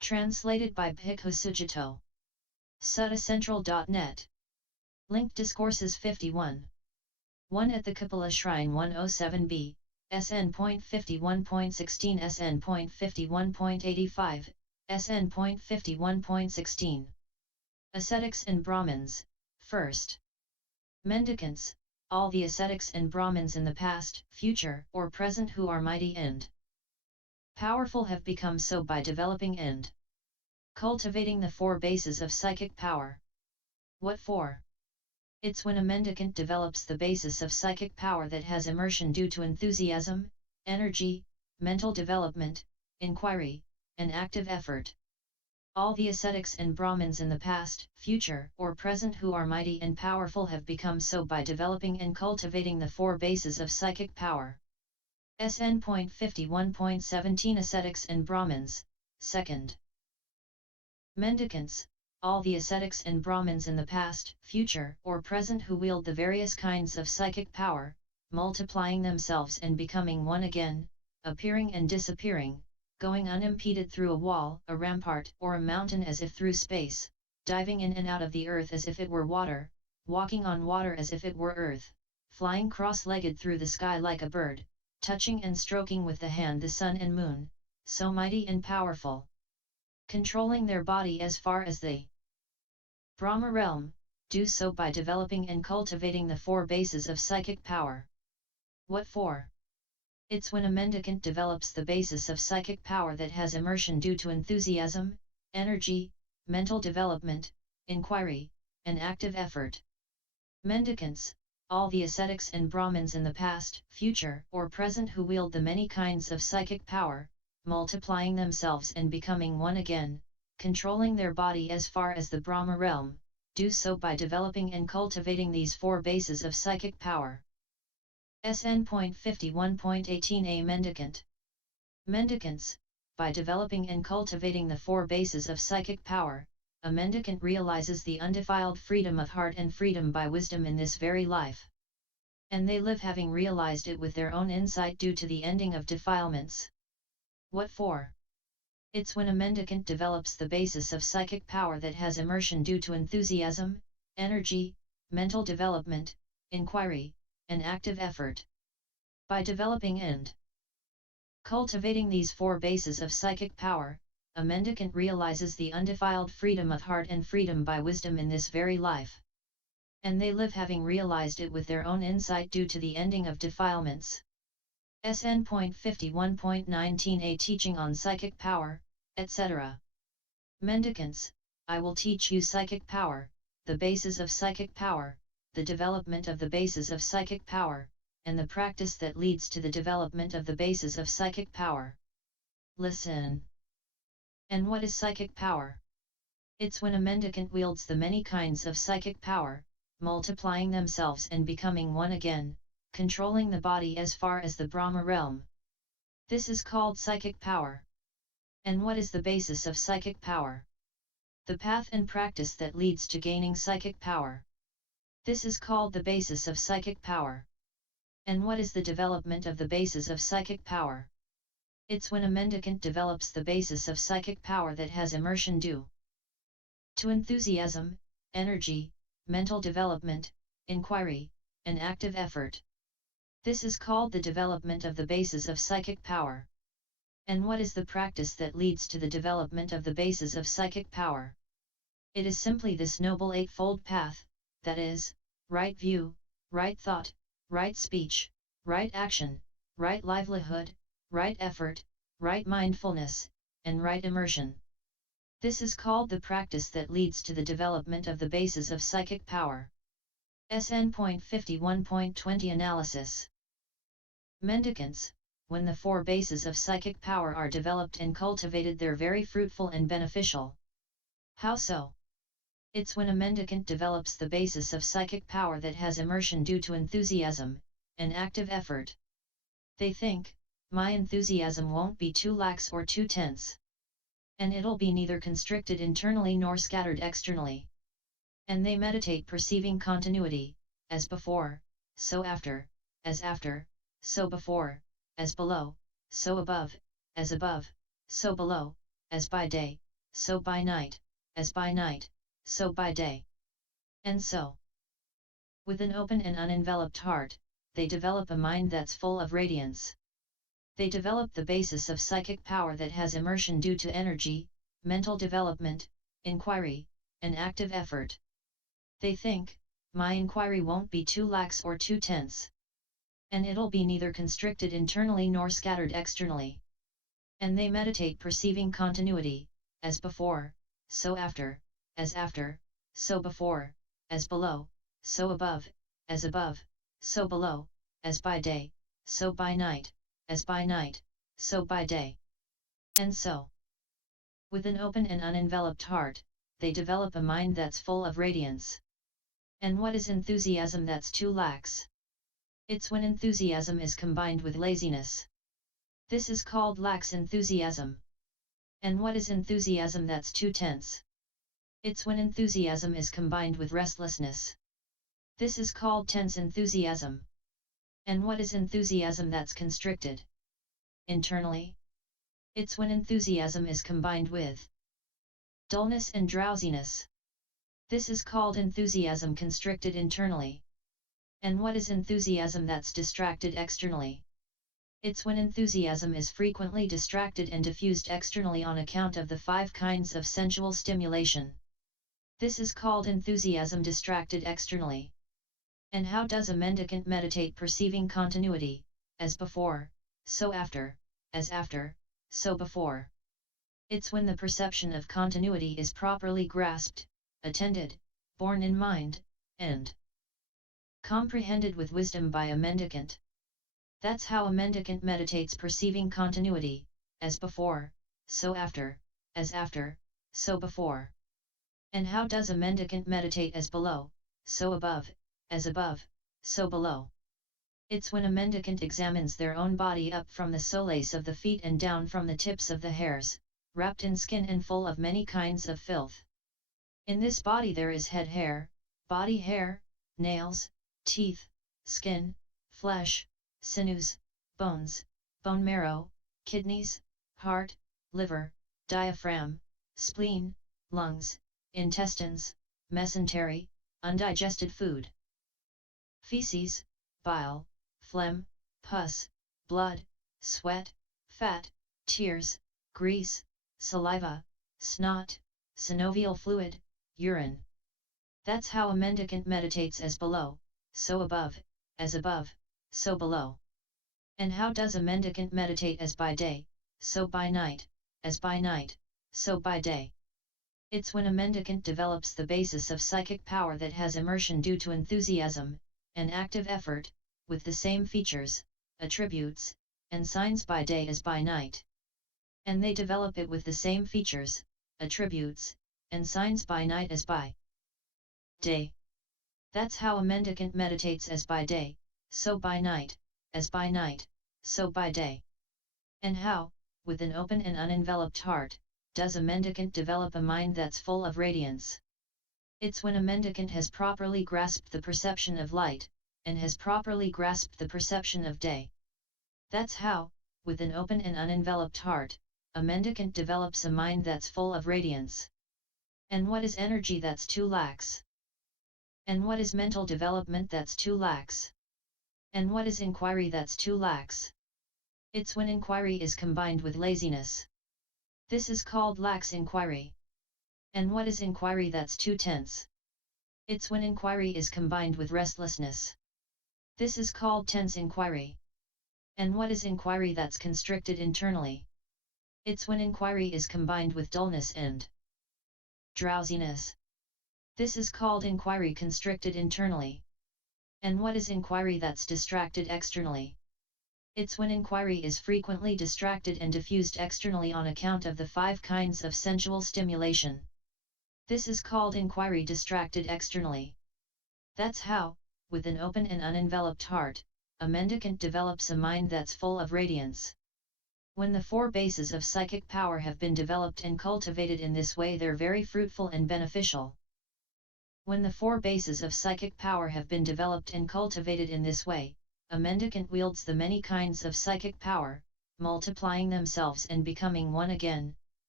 Translated by Bhikkhu Sujato. Suttacentral.net. Link Discourses 51. 1 at the Capala Shrine 107b, SN.51.16 SN.51.85, SN.51.16. Ascetics and Brahmins, first. Mendicants, all the ascetics and Brahmins in the past, future, or present who are mighty and powerful have become so by developing and cultivating the four bases of psychic power. What for? It's when a mendicant develops the basis of psychic power that has immersion due to enthusiasm, energy, mental development, inquiry, and active effort. All the ascetics and Brahmins in the past, future, or present who are mighty and powerful have become so by developing and cultivating the four bases of psychic power. SN.51.17 Ascetics and Brahmins, second. Mendicants, all the ascetics and Brahmins in the past, future, or present who wield the various kinds of psychic power, multiplying themselves and becoming one again, appearing and disappearing, going unimpeded through a wall, a rampart, or a mountain as if through space, diving in and out of the earth as if it were water, walking on water as if it were earth, flying cross-legged through the sky like a bird, touching and stroking with the hand the sun and moon, so mighty and powerful. Controlling their body as far as the Brahma realm, do so by developing and cultivating the four bases of psychic power. What for? It's when a mendicant develops the basis of psychic power that has immersion due to enthusiasm, energy, mental development, inquiry, and active effort. Mendicants, all the ascetics and Brahmins in the past, future, or present who wield the many kinds of psychic power, multiplying themselves and becoming one again, controlling their body as far as the Brahma realm, do so by developing and cultivating these four bases of psychic power. SN.51.18 A Mendicant. Mendicants, by developing and cultivating the four bases of psychic power, a mendicant realizes the undefiled freedom of heart and freedom by wisdom in this very life. And they live having realized it with their own insight due to the ending of defilements. What for? It's when a mendicant develops the basis of psychic power that has immersion due to enthusiasm, energy, mental development, inquiry, and active effort. By developing and cultivating these four bases of psychic power, a mendicant realizes the undefiled freedom of heart and freedom by wisdom in this very life. And they live having realized it with their own insight due to the ending of defilements. SN.51.19 A Teaching on Psychic Power, etc. Mendicants, I will teach you psychic power, the bases of psychic power, the development of the bases of psychic power, and the practice that leads to the development of the bases of psychic power. Listen. And what is psychic power? It's when a mendicant wields the many kinds of psychic power, multiplying themselves and becoming one again, controlling the body as far as the Brahma realm. This is called psychic power. And what is the basis of psychic power? The path and practice that leads to gaining psychic power. This is called the basis of psychic power. And what is the development of the basis of psychic power? It's when a mendicant develops the basis of psychic power that has immersion due to enthusiasm, energy, mental development, inquiry, and active effort. This is called the development of the basis of psychic power. And what is the practice that leads to the development of the basis of psychic power? It is simply this noble eightfold path, that is, right view, right thought, right speech, right action, right livelihood, right effort, right mindfulness, and right immersion. This is called the practice that leads to the development of the basis of psychic power. SN.51.20 Analysis. Mendicants, when the four bases of psychic power are developed and cultivated, they're very fruitful and beneficial. How so? It's when a mendicant develops the basis of psychic power that has immersion due to enthusiasm, and active effort. They think, my enthusiasm won't be too lax or too tense. And it'll be neither constricted internally nor scattered externally. And they meditate perceiving continuity, as before, so after, so before, as below, so above, so below, as by day, so by night, as by night, so by day. And so, with an open and unenveloped heart, they develop a mind that's full of radiance. They develop the basis of psychic power that has immersion due to energy, mental development, inquiry, and active effort. They think, my inquiry won't be too lax or too tense. And it'll be neither constricted internally nor scattered externally. And they meditate perceiving continuity, as before, so after, so before, as below, so above, so below, as by day, so by night, as by night, so by day. And so, with an open and unenveloped heart, they develop a mind that's full of radiance. And what is enthusiasm that's too lax? It's when enthusiasm is combined with laziness. This is called lax enthusiasm. And what is enthusiasm that's too tense? It's when enthusiasm is combined with restlessness. This is called tense enthusiasm. And what is enthusiasm that's constricted internally? It's when enthusiasm is combined with dullness and drowsiness. This is called enthusiasm constricted internally. And what is enthusiasm that's distracted externally? It's when enthusiasm is frequently distracted and diffused externally on account of the 5 kinds of sensual stimulation. This is called enthusiasm distracted externally. And how does a mendicant meditate perceiving continuity, as before, so after, so before? It's when the perception of continuity is properly grasped, attended, borne in mind, and comprehended with wisdom by a mendicant. That's how a mendicant meditates perceiving continuity, as before, so after, so before. And how does a mendicant meditate as below, so above, so below? It's when a mendicant examines their own body up from the soles of the feet and down from the tips of the hairs, wrapped in skin and full of many kinds of filth. In this body there is head hair, body hair, nails, teeth, skin, flesh, sinews, bones, bone marrow, kidneys, heart, liver, diaphragm, spleen, lungs, intestines, mesentery, undigested food, feces, bile, phlegm, pus, blood, sweat, fat, tears, grease, saliva, snot, synovial fluid, urine. That's how a mendicant meditates as below, so above, so below. And how does a mendicant meditate as by day, so by night, so by day? It's when a mendicant develops the basis of psychic power that has immersion due to enthusiasm, and active effort, with the same features, attributes, and signs by day as by night. And they develop it with the same features, attributes, and signs by night as by day. That's how a mendicant meditates as by day, so by night, so by day. And how, with an open and unenveloped heart, does a mendicant develop a mind that's full of radiance? It's when a mendicant has properly grasped the perception of light, and has properly grasped the perception of day. That's how, with an open and unenveloped heart, a mendicant develops a mind that's full of radiance. And what is energy that's too lax? And what is mental development that's too lax? And what is inquiry that's too lax? It's when inquiry is combined with laziness. This is called lax inquiry. And what is inquiry that's too tense? It's when inquiry is combined with restlessness. This is called tense inquiry. And what is inquiry that's constricted internally? It's when inquiry is combined with dullness and drowsiness. This is called inquiry constricted internally. And what is inquiry that's distracted externally? It's when inquiry is frequently distracted and diffused externally on account of the 5 kinds of sensual stimulation. This is called inquiry distracted externally. That's how, with an open and unenveloped heart, a mendicant develops a mind that's full of radiance. When the 4 bases of psychic power have been developed and cultivated in this way, they're very fruitful and beneficial. When the 4 bases of psychic power have been developed and cultivated in this way, a mendicant wields the many kinds of psychic power, multiplying themselves and becoming one again,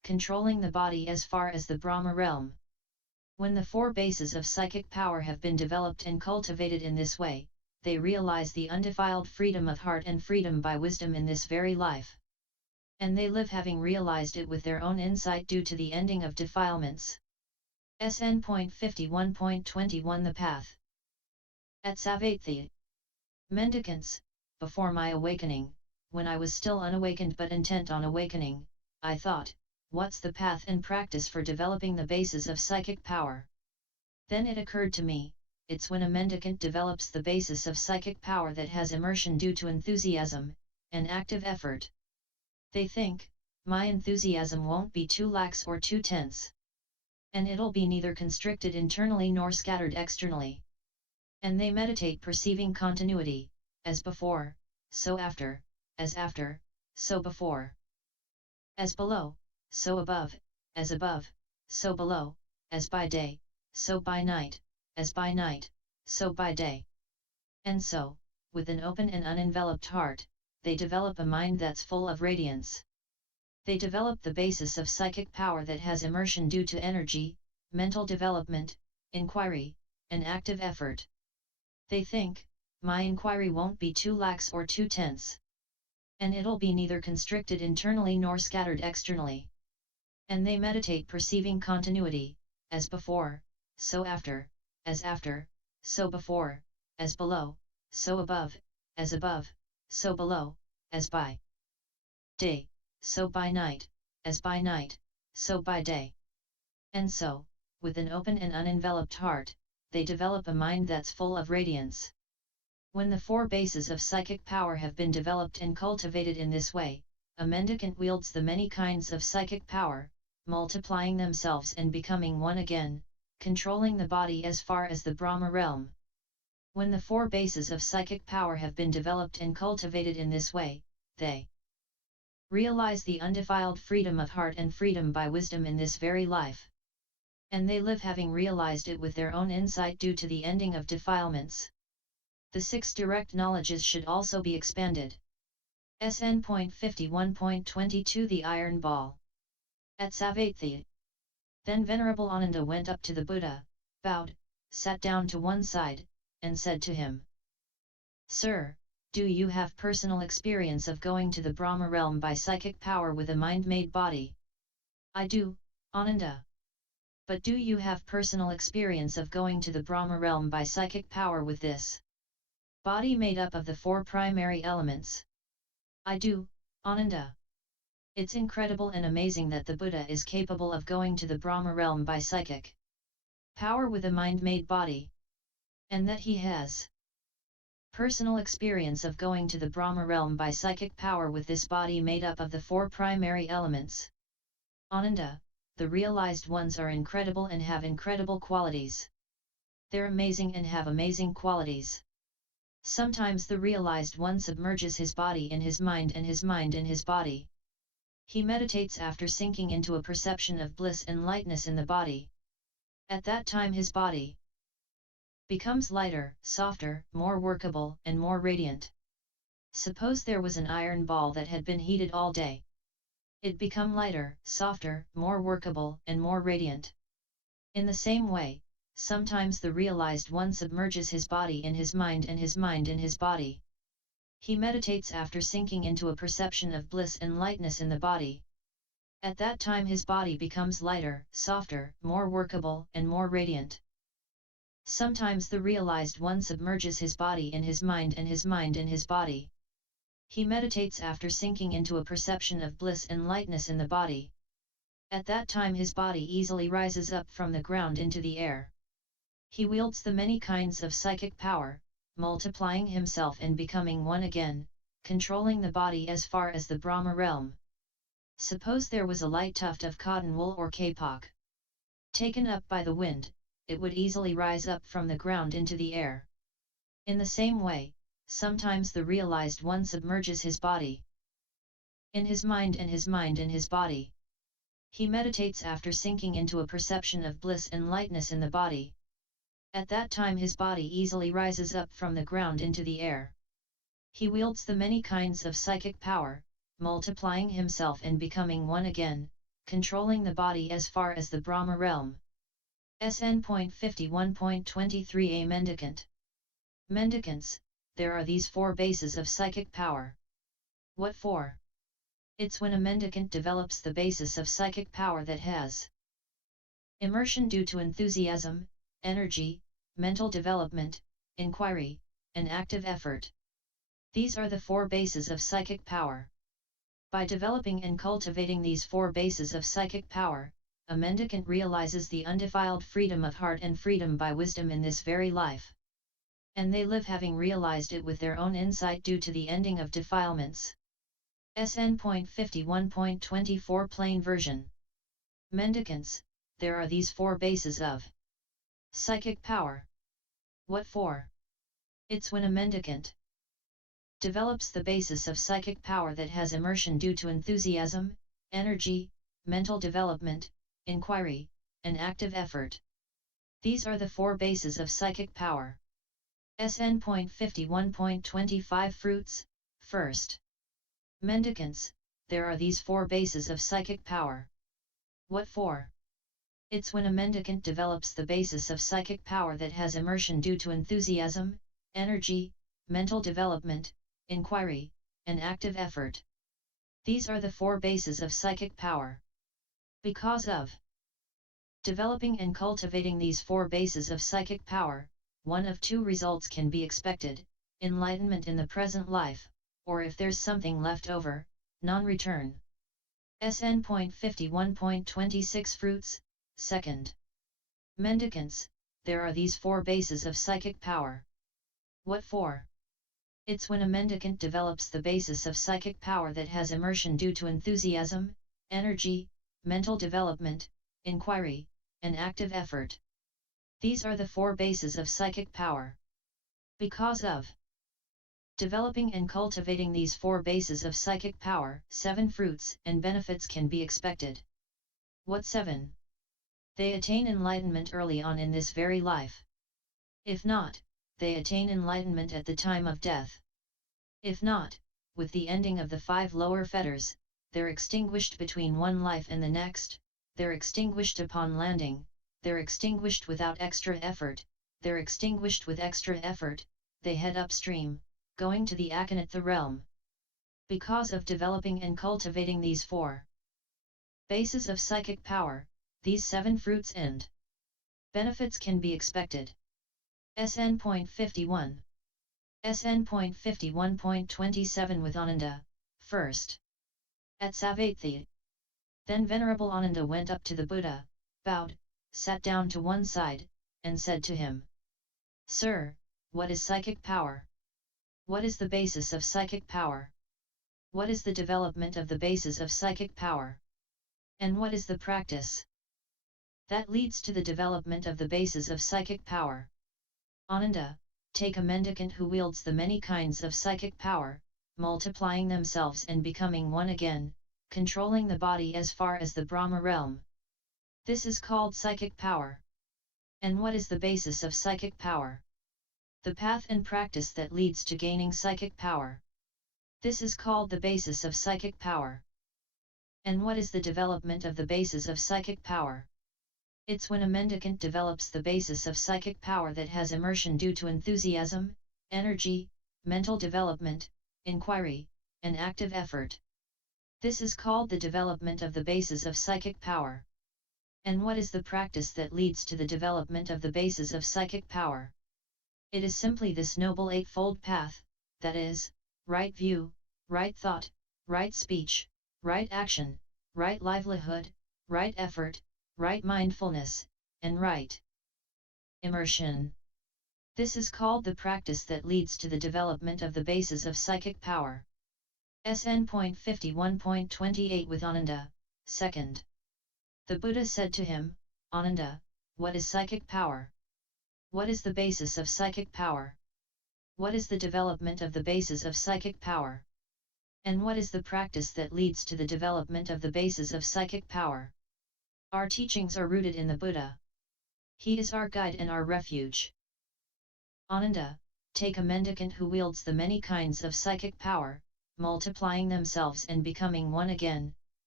controlling the body as far as the Brahma realm. When the four bases of psychic power have been developed and cultivated in this way, they realize the undefiled freedom of heart and freedom by wisdom in this very life. And they live having realized it with their own insight due to the ending of defilements. SN.51.21 The Path. At Savatthi. Mendicants, before my awakening, when I was still unawakened but intent on awakening, I thought, what's the path and practice for developing the bases of psychic power? Then it occurred to me, it's when a mendicant develops the basis of psychic power that has immersion due to enthusiasm, and active effort. They think, my enthusiasm won't be too lax or too tense. And it'll be neither constricted internally nor scattered externally. And they meditate perceiving continuity, as before, so after, so before. As below, so above, so below, as by day, so by night, as by night, so by day. And so, with an open and unenveloped heart, they develop a mind that's full of radiance. They develop the basis of psychic power that has immersion due to energy, mental development, inquiry, and active effort. They think, my inquiry won't be too lax or too tense. And it'll be neither constricted internally nor scattered externally. And they meditate perceiving continuity, as before, so after, so before, as below, so above, so below, as by day, so by night, as by night, so by day. And so, with an open and unenveloped heart, they develop a mind that's full of radiance. When the four bases of psychic power have been developed and cultivated in this way, a mendicant wields the many kinds of psychic power, multiplying themselves and becoming one again, controlling the body as far as the Brahma realm. When the four bases of psychic power have been developed and cultivated in this way, they realize the undefiled freedom of heart and freedom by wisdom in this very life. And they live having realized it with their own insight due to the ending of defilements. The 6 direct knowledges should also be expanded. SN.51.22 The Iron Ball. At Savatthi. Then Venerable Ananda went up to the Buddha, bowed, sat down to one side, and said to him, Sir, do you have personal experience of going to the Brahma realm by psychic power with a mind-made body? I do, Ananda. But do you have personal experience of going to the Brahma realm by psychic power with this body made up of the 4 primary elements? I do, Ananda. It's incredible and amazing that the Buddha is capable of going to the Brahma realm by psychic power with a mind-made body. And that he has personal experience of going to the Brahma realm by psychic power with this body made up of the 4 primary elements. Ananda, the realized ones are incredible and have incredible qualities. They're amazing and have amazing qualities. Sometimes the realized one submerges his body in his mind and his mind in his body. He meditates after sinking into a perception of bliss and lightness in the body. At that time his body becomes lighter, softer, more workable, and more radiant. Suppose there was an iron ball that had been heated all day. It'd become lighter, softer, more workable, and more radiant. In the same way, sometimes the realized one submerges his body in his mind and his mind in his body. He meditates after sinking into a perception of bliss and lightness in the body. At that time his body becomes lighter, softer, more workable, and more radiant. Sometimes the realized one submerges his body in his mind and his mind in his body. He meditates after sinking into a perception of bliss and lightness in the body. At that time his body easily rises up from the ground into the air. He wields the many kinds of psychic power, multiplying himself and becoming one again, controlling the body as far as the Brahma realm. Suppose there was a light tuft of cotton wool or kapok. Taken up by the wind, it would easily rise up from the ground into the air. In the same way, sometimes the realized one submerges his body in his mind and his mind in his body. He meditates after sinking into a perception of bliss and lightness in the body. At that time his body easily rises up from the ground into the air. He wields the many kinds of psychic power, multiplying himself and becoming one again, controlling the body as far as the Brahma realm. SN.51.23 A Mendicant. Mendicants, there are these four bases of psychic power. What for? It's when a mendicant develops the basis of psychic power that has immersion due to enthusiasm, energy, mental development, inquiry, and active effort. These are the four bases of psychic power. By developing and cultivating these four bases of psychic power, a mendicant realizes the undefiled freedom of heart and freedom by wisdom in this very life. And they live having realized it with their own insight due to the ending of defilements. SN.51.24 Plain Version. Mendicants, there are these four bases of psychic power. What for? It's when a mendicant develops the basis of psychic power that has immersion due to enthusiasm, energy, mental development, inquiry, and active effort. These are the four bases of psychic power. SN.51.25 Fruits. First. Mendicants, there are these four bases of psychic power. What for? It's when a mendicant develops the basis of psychic power that has immersion due to enthusiasm, energy, mental development, inquiry, and active effort. These are the four bases of psychic power. Because of developing and cultivating these four bases of psychic power, one of two results can be expected: enlightenment in the present life, or if there's something left over, non-return. SN.51.26 Fruits. Second. Mendicants, there are these four bases of psychic power. What for? It's when a mendicant develops the basis of psychic power that has immersion due to enthusiasm, energy, mental development, inquiry, and active effort. These are the four bases of psychic power. Because of developing and cultivating these four bases of psychic power, 7 fruits and benefits can be expected. What 7? They attain enlightenment early on in this very life. If not, they attain enlightenment at the time of death. If not, with the ending of the 5 lower fetters, they're extinguished between one life and the next, they're extinguished upon landing, they're extinguished without extra effort, they're extinguished with extra effort, they head upstream, going to the Akanatha realm. Because of developing and cultivating these four bases of psychic power, these 7 fruits and benefits can be expected. SN.51. SN.51.27 With Ananda, first. At Savatthi. Then Venerable Ananda went up to the Buddha, bowed, sat down to one side, and said to him, Sir, what is psychic power? What is the basis of psychic power? What is the development of the basis of psychic power? And what is the practice that leads to the development of the basis of psychic power? Ananda, take a mendicant who wields the many kinds of psychic power, multiplying themselves and becoming one again, controlling the body as far as the Brahma realm. This is called psychic power. And what is the basis of psychic power? The path and practice that leads to gaining psychic power. This is called the basis of psychic power. And what is the development of the basis of psychic power? It's when a mendicant develops the basis of psychic power that has immersion due to enthusiasm, energy, mental development, inquiry, and active effort. This is called the development of the basis of psychic power. And what is the practice that leads to the development of the basis of psychic power? It is simply this noble eightfold path, that is, right view, right thought, right speech, right action, right livelihood, right effort, right mindfulness, and right immersion. This is called the practice that leads to the development of the basis of psychic power. SN.51.28 With Ananda, second. The Buddha said to him, Ananda, what is psychic power? What is the basis of psychic power? What is the development of the basis of psychic power? And what is the practice that leads to the development of the basis of psychic power? Our teachings are rooted in the Buddha. He is our guide and our refuge. Ananda, take a mendicant who wields the many kinds of psychic power, multiplying themselves and becoming one again,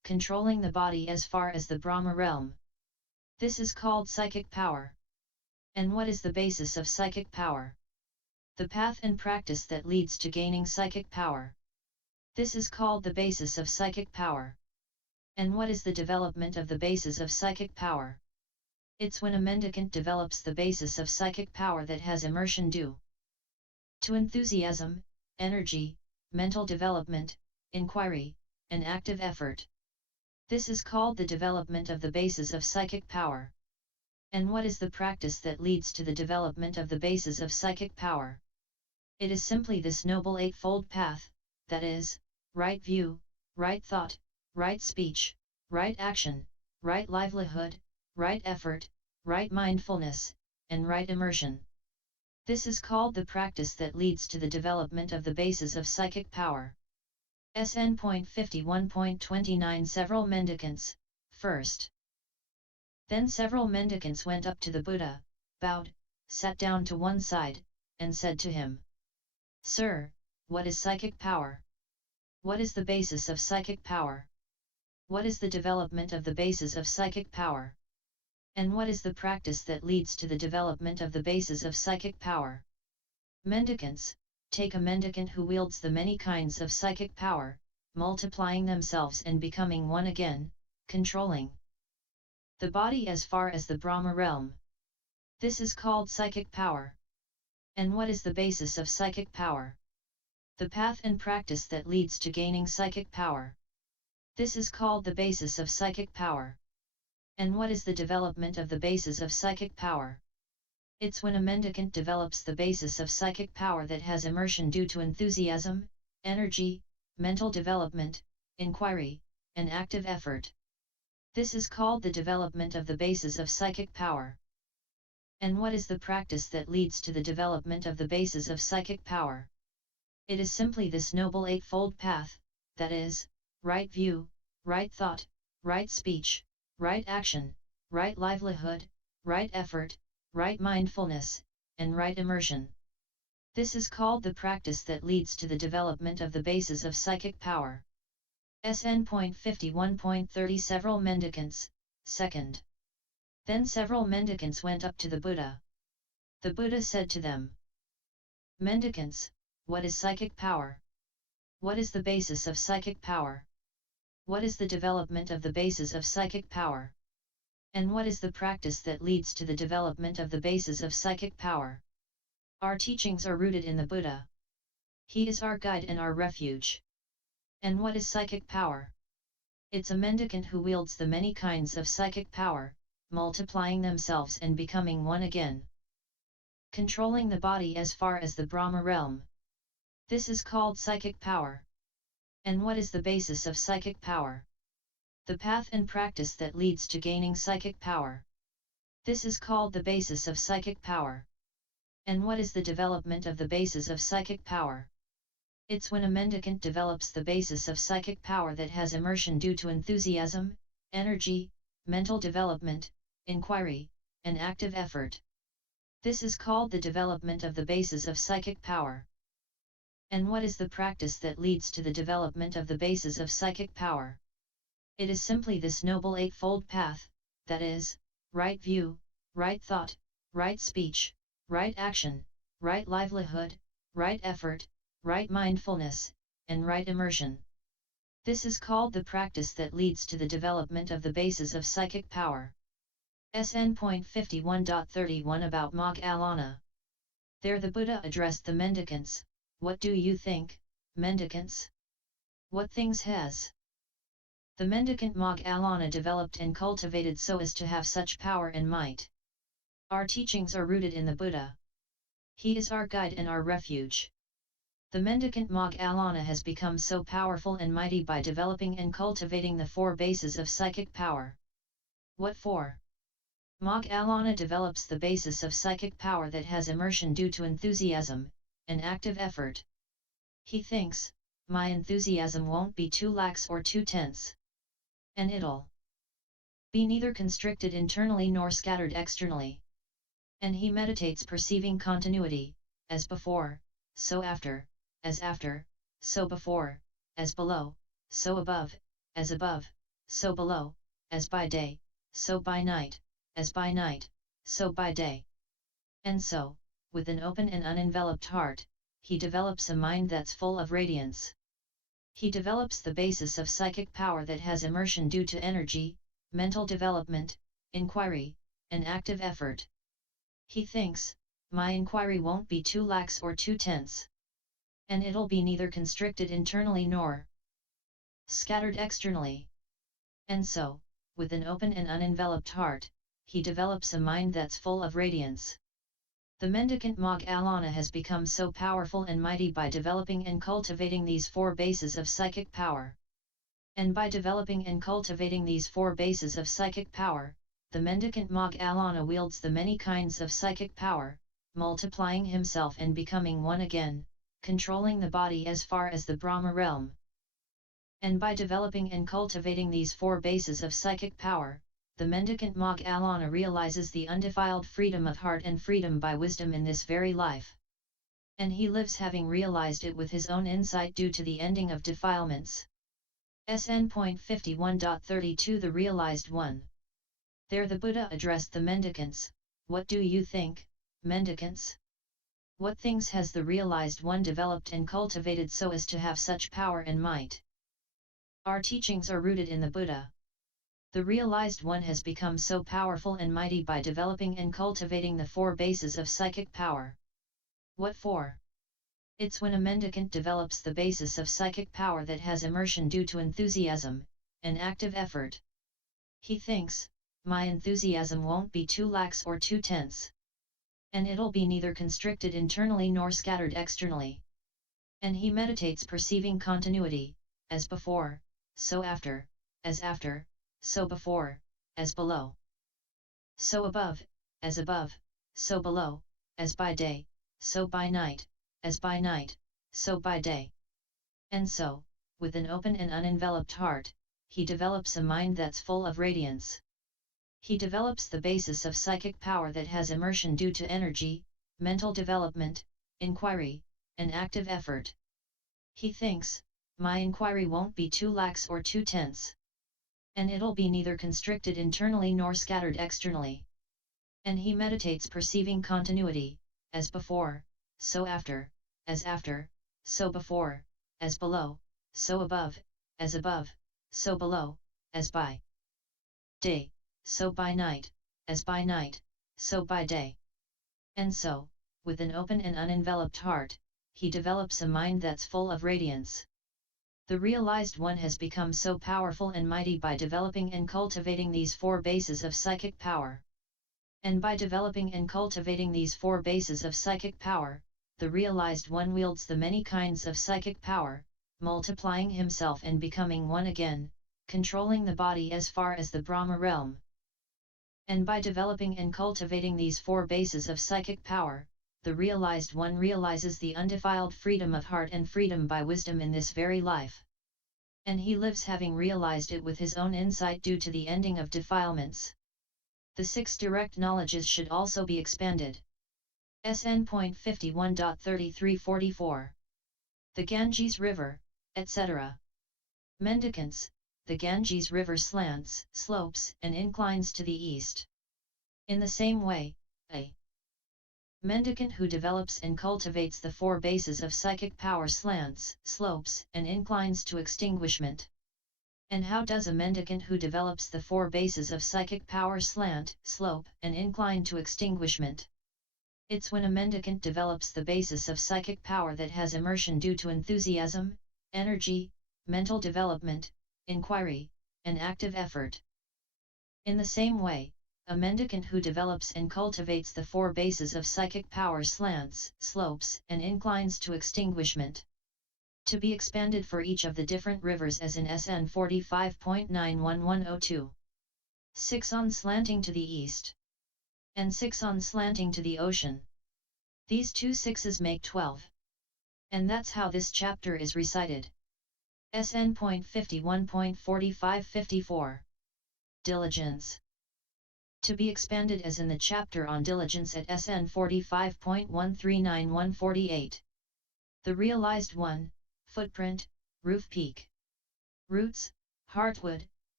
controlling the body as far as the Brahma realm. This is called psychic power. And what is the basis of psychic power? The path and practice that leads to gaining psychic power. This is called the basis of psychic power. And what is the development of the basis of psychic power? It's when a mendicant develops the basis of psychic power that has immersion due to enthusiasm, energy, mental development, inquiry, and active effort. This is called the development of the basis of psychic power. And what is the practice that leads to the development of the basis of psychic power? It is simply this noble eightfold path, that is, right view, right thought, right speech, right action, right livelihood, right effort, right mindfulness, and right immersion. This is called the practice that leads to the development of the basis of psychic power. SN.51.29 Several mendicants, first. Then several mendicants went up to the Buddha, bowed, sat down to one side, and said to him, "Sir, what is psychic power? What is the basis of psychic power? What is the development of the basis of psychic power? And what is the practice that leads to the development of the basis of psychic power?" Mendicants, take a mendicant who wields the many kinds of psychic power, multiplying themselves and becoming one again, controlling the body as far as the Brahma realm. This is called psychic power. And what is the basis of psychic power? The path and practice that leads to gaining psychic power. This is called the basis of psychic power. And what is the development of the basis of psychic power? It's when a mendicant develops the basis of psychic power that has immersion due to enthusiasm, energy, mental development, inquiry, and active effort. This is called the development of the basis of psychic power. And what is the practice that leads to the development of the basis of psychic power? It is simply this noble eightfold path, that is, right view, right thought, right speech, right action, right livelihood, right effort, right mindfulness, and right immersion. This is called the practice that leads to the development of the basis of psychic power. SN.51.30 Several mendicants, second. Then several mendicants went up to the Buddha. The Buddha said to them, "Mendicants, what is psychic power? What is the basis of psychic power? What is the development of the basis of psychic power? And what is the practice that leads to the development of the basis of psychic power?" Our teachings are rooted in the Buddha. He is our guide and our refuge. And what is psychic power? It's a mendicant who wields the many kinds of psychic power, multiplying themselves and becoming one again, controlling the body as far as the Brahma realm. This is called psychic power. And what is the basis of psychic power? The path and practice that leads to gaining psychic power. This is called the basis of psychic power. And what is the development of the basis of psychic power? It's when a mendicant develops the basis of psychic power that has immersion due to enthusiasm, energy, mental development, inquiry, and active effort. This is called the development of the basis of psychic power. And what is the practice that leads to the development of the basis of psychic power? It is simply this noble eightfold path, that is, right view, right thought, right speech, right action, right livelihood, right effort, right mindfulness, and right immersion. This is called the practice that leads to the development of the basis of psychic power. SN.51.31 About Moggallana. There the Buddha addressed the mendicants, "What do you think, mendicants? What things has the mendicant Moggallana developed and cultivated so as to have such power and might?" Our teachings are rooted in the Buddha. He is our guide and our refuge. The mendicant Moggallana has become so powerful and mighty by developing and cultivating the four bases of psychic power. What for? Moggallana develops the basis of psychic power that has immersion due to enthusiasm, and active effort. He thinks, "My enthusiasm won't be too lax or too tense. And it'll be neither constricted internally nor scattered externally." And he meditates perceiving continuity, as before, so after, as after, so before, as below, so above, as above, so below, as by day, so by night, as by night, so by day. And so, with an open and unenveloped heart, he develops a mind that's full of radiance. He develops the basis of psychic power that has immersion due to energy, mental development, inquiry, and active effort. He thinks, my inquiry won't be too lax or too tense. And it'll be neither constricted internally nor scattered externally. And so, with an open and unenveloped heart, he develops a mind that's full of radiance. The mendicant Alana has become so powerful and mighty by developing and cultivating these four bases of psychic power. And by developing and cultivating these four bases of psychic power, the mendicant Alana wields the many kinds of psychic power, multiplying himself and becoming one again, controlling the body as far as the Brahma realm. And by developing and cultivating these four bases of psychic power, the mendicant Alana realizes the undefiled freedom of heart and freedom by wisdom in this very life. And he lives having realized it with his own insight due to the ending of defilements. SN.51.32 The Realized One. There the Buddha addressed the mendicants, what do you think, mendicants? What things has the realized one developed and cultivated so as to have such power and might? Our teachings are rooted in the Buddha. The realized one has become so powerful and mighty by developing and cultivating the four bases of psychic power. What for? It's when a mendicant develops the basis of psychic power that has immersion due to enthusiasm, and active effort. He thinks, my enthusiasm won't be too lax or too tense. And it'll be neither constricted internally nor scattered externally. And he meditates perceiving continuity, as before, so after, so before, as below. So above, so below, as by day, so by night, so by day. And so, with an open and unenveloped heart, he develops a mind that's full of radiance. He develops the basis of psychic power that has immersion due to energy, mental development, inquiry, and active effort. He thinks, my inquiry won't be too lax or too tense. And it'll be neither constricted internally nor scattered externally. And he meditates perceiving continuity, as before, so after, so before, as below, so above, so below, as by day, so by night, so by day. And so, with an open and unenveloped heart, he develops a mind that's full of radiance. The realized one has become so powerful and mighty by developing and cultivating these four bases of psychic power. And by developing and cultivating these four bases of psychic power, the realized one wields the many kinds of psychic power, multiplying himself and becoming one again, controlling the body as far as the Brahma realm. And by developing and cultivating these four bases of psychic power, the realized one realizes the undefiled freedom of heart and freedom by wisdom in this very life. And he lives having realized it with his own insight due to the ending of defilements. The six direct knowledges should also be expanded. SN.51.3344. The Ganges River, etc. Mendicants, the Ganges River slants, slopes, and inclines to the east. In the same way, a mendicant who develops and cultivates the four bases of psychic power slants, slopes, and inclines to extinguishment. And how does a mendicant who develops the four bases of psychic power slant, slope, and incline to extinguishment? It's when a mendicant develops the basis of psychic power that has immersion due to enthusiasm, energy, mental development, inquiry, and active effort. In the same way, a mendicant who develops and cultivates the four bases of psychic power slants, slopes, and inclines to extinguishment. To be expanded for each of the different rivers as in SN.45.91102. 6 on slanting to the east. And 6 on slanting to the ocean. These two sixes make 12. And that's how this chapter is recited. SN.51.45.54. Diligence. To be expanded as in the chapter on diligence at SN.45.139148. The realized one, footprint, roof peak. Roots, heartwood,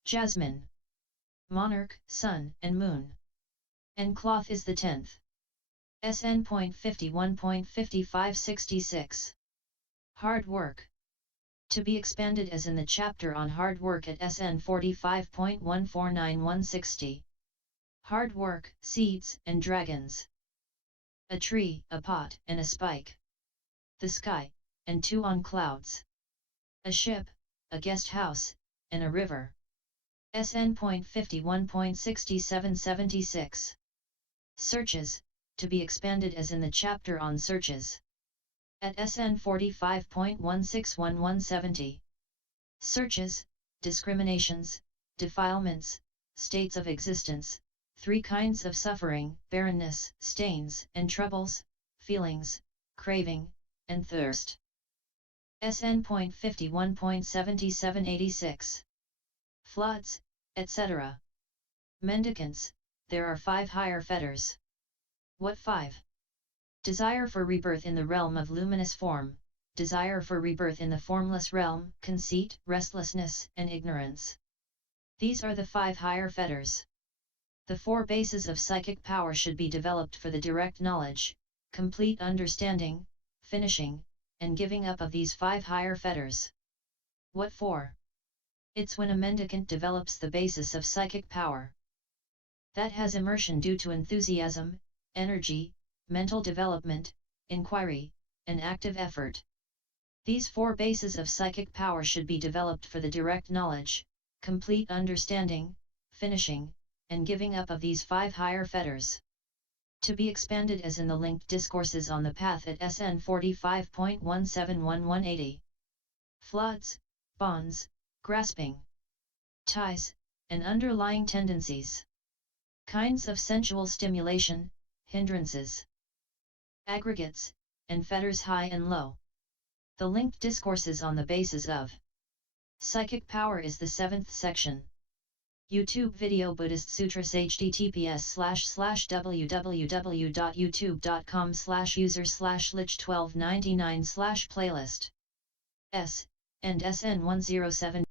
Jasmine. Monarch, Sun and Moon. And cloth is the 10th. SN.51.55.66. Hard work. To be expanded as in the chapter on hard work at SN.45.149160. Hard work, seeds and dragons. A tree, a pot and a spike. The sky, and 2 on clouds. A ship, a guest house, and a river. SN.51.67.76. Searches, to be expanded as in the chapter on searches. At SN.45.161170. Searches, discriminations, defilements, states of existence, 3 kinds of suffering, barrenness, stains and troubles, feelings, craving, and thirst. SN.51.7786. Floods, etc. Mendicants, there are 5 higher fetters. What 5? Desire for rebirth in the realm of luminous form, desire for rebirth in the formless realm, conceit, restlessness, and ignorance. These are the 5 higher fetters. The 4 bases of psychic power should be developed for the direct knowledge, complete understanding, finishing, and giving up of these 5 higher fetters. What for? It's when a mendicant develops the basis of psychic power. That has immersion due to enthusiasm, energy, mental development, inquiry, and active effort. These 4 bases of psychic power should be developed for the direct knowledge, complete understanding, finishing, and giving up of these 5 higher fetters. To be expanded as in the linked discourses on the path at SN.45.171180. Floods, bonds, grasping, ties, and underlying tendencies. Kinds of sensual stimulation, hindrances, aggregates, and fetters high and low. The linked discourses on the basis of psychic power is the 7th section. YouTube video Buddhist Sutras https://www.youtube.com/user/lich1299/playlist. S. and SN107